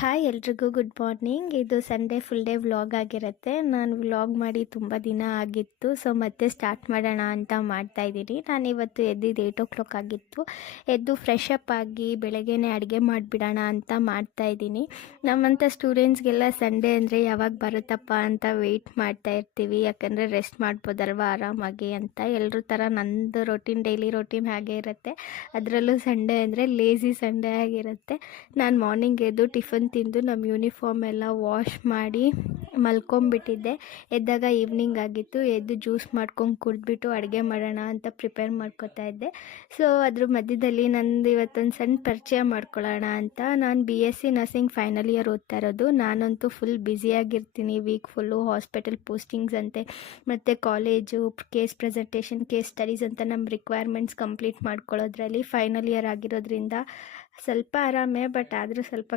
Hi ಎಲ್ರಿಗೂ good morning. ಇದು Sunday full day vlog ಆಗಿರುತ್ತೆ. ನಾನು ವ್ಲಾಗ್ ಮಾಡಿ ತುಂಬ ದಿನ ಆಗಿತ್ತು, ಸೊ ಮತ್ತೆ ಸ್ಟಾರ್ಟ್ ಮಾಡೋಣ ಅಂತ ಮಾಡ್ತಾಯಿದ್ದೀನಿ. ನಾನಿವತ್ತು ಎದ್ದಿದ್ದು 8 o'clock ಆಗಿತ್ತು. ಎದ್ದು ಫ್ರೆಶ್ ಅಪ್ ಆಗಿ ಬೆಳಗ್ಗೆನೇ ಅಡುಗೆ ಮಾಡಿಬಿಡೋಣ ಅಂತ ಮಾಡ್ತಾಯಿದ್ದೀನಿ. ನಮ್ಮಂಥ ಸ್ಟೂಡೆಂಟ್ಸ್ಗೆಲ್ಲ ಸಂಡೇ ಅಂದರೆ ಯಾವಾಗ ಬರುತ್ತಪ್ಪ ಅಂತ ವೆಯ್ಟ್ ಮಾಡ್ತಾ ಇರ್ತೀವಿ, ಯಾಕಂದರೆ ರೆಸ್ಟ್ ಮಾಡ್ಬೋದಲ್ವ ಆರಾಮಾಗಿ ಅಂತ. ಎಲ್ಲರ ಥರ ನಂದು ಡೈಲಿ ರೋಟೀನ್ ಹಾಗೆ ಇರುತ್ತೆ. ಅದರಲ್ಲೂ ಸಂಡೇ ಅಂದರೆ ಲೇಝಿ ಸಂಡೇ ಆಗಿರುತ್ತೆ. ನಾನು ಮಾರ್ನಿಂಗ್ ಎದ್ದು ಟಿಫನ್ ತಿಂದು ನಮ್ಮ ಯೂನಿಫಾರ್ಮ್ ಎಲ್ಲ ವಾಶ್ ಮಾಡಿ ಮಲ್ಕೊಂಬಿಟ್ಟಿದ್ದೆ. ಎದ್ದಾಗ ಈವ್ನಿಂಗ್ ಆಗಿತ್ತು. ಎದ್ದು ಜ್ಯೂಸ್ ಮಾಡ್ಕೊಂಡು ಕುಡಿದ್ಬಿಟ್ಟು ಅಡುಗೆ ಮಾಡೋಣ ಅಂತ ಪ್ರಿಪೇರ್ ಮಾಡ್ಕೊತಾ ಇದ್ದೆ. ಸೊ ಅದ್ರ ಮಧ್ಯದಲ್ಲಿ ನಂದು ಇವತ್ತೊಂದು ಸಣ್ಣ ಪರಿಚಯ ಮಾಡ್ಕೊಳ್ಳೋಣ ಅಂತ. ನಾನು BSc ನರ್ಸಿಂಗ್ ಫೈನಲ್ ಇಯರ್ ಓದ್ತಾ ಇರೋದು. ನಾನಂತೂ ಫುಲ್ ಬ್ಯುಸಿಯಾಗಿರ್ತೀನಿ. ವೀಕ್ ಫುಲ್ಲು ಹಾಸ್ಪಿಟಲ್ ಪೋಸ್ಟಿಂಗ್ಸ್ ಅಂತೆ, ಮತ್ತು college, case presentation, case studies ಅಂತ ನಮ್ಮ ರಿಕ್ವೈರ್ಮೆಂಟ್ಸ್ ಕಂಪ್ಲೀಟ್ ಮಾಡ್ಕೊಳ್ಳೋದ್ರಲ್ಲಿ ಫೈನಲ್ ಇಯರ್ ಆಗಿರೋದ್ರಿಂದ ಸ್ವಲ್ಪ ಆರಾಮೇ, ಬಟ್ ಆದರೂ ಸ್ವಲ್ಪ